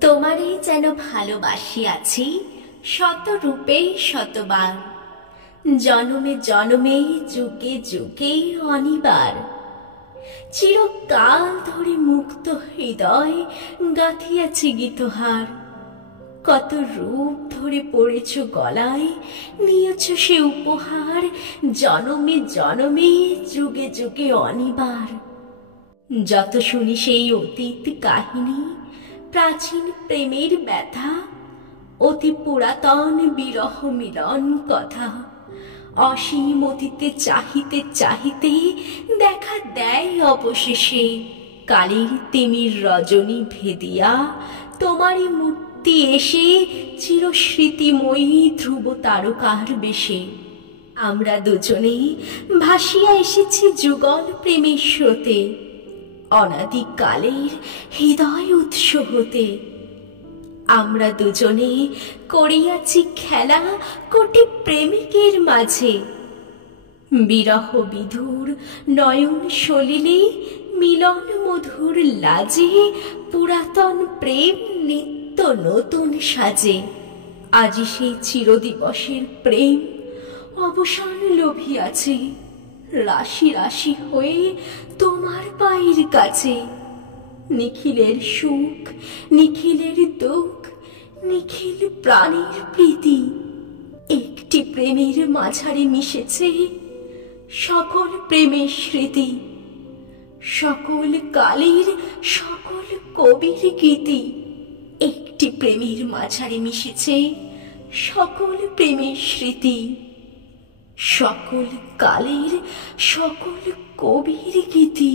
তোমারই যেন ভালোবাসি আছি শত রূপে শতবার, জনমে জনমে যুগে যুগে অনিবার। চিরকাল ধরে মুক্ত হৃদয় গাঁথিয়াছি গীতহার। কত রূপ ধরে পড়েছ গলায়, নিয়েছ সে উপহার, জনমে জনমে যুগে যুগে অনিবার। যত শুনি সেই অতীত কাহিনী, প্রাচীন প্রেমের ব্যথা, অতি পুরাতন বিরহ মিলন কথা, অসীম অতীতে চাহিতে চাহিতে দেখা দেয় অবশেষে কালের তিমির রজনী ভেদিয়া তোমারই মূর্তি এসে চিরস্মৃতিময়ী ধ্রুব তারকার বেশে। আমরা দুজনে ভাসিয়া এসেছি যুগল প্রেমের স্রোতে, অনাদিকালের হৃদয় উৎস হতে। আমরা দুজনে করিয়াছি খেলা কোটি প্রেমিকের মাঝে, বিরহ বিধুর নয়ন সলিলে মিলন মধুর লাজে, পুরাতন প্রেম নিত্য নতুন সাজে। আজি সেই চিরদিবসের প্রেম অবসান লোভিয়াছে, রাশি রাশি হয়ে তোমার পায়ের কাছে। নিখিলের সুখ, নিখিলের দুঃখ, নিখিল প্রাণের প্রীতি, একটি প্রেমের মাঝারে মিশেছে সকল প্রেমের স্মৃতি, সকল কালের সকল কবির গীতি। একটি প্রেমের মাঝারে মিশেছে সকল প্রেমের স্মৃতি, সকল কালের সকল কবির গীতি।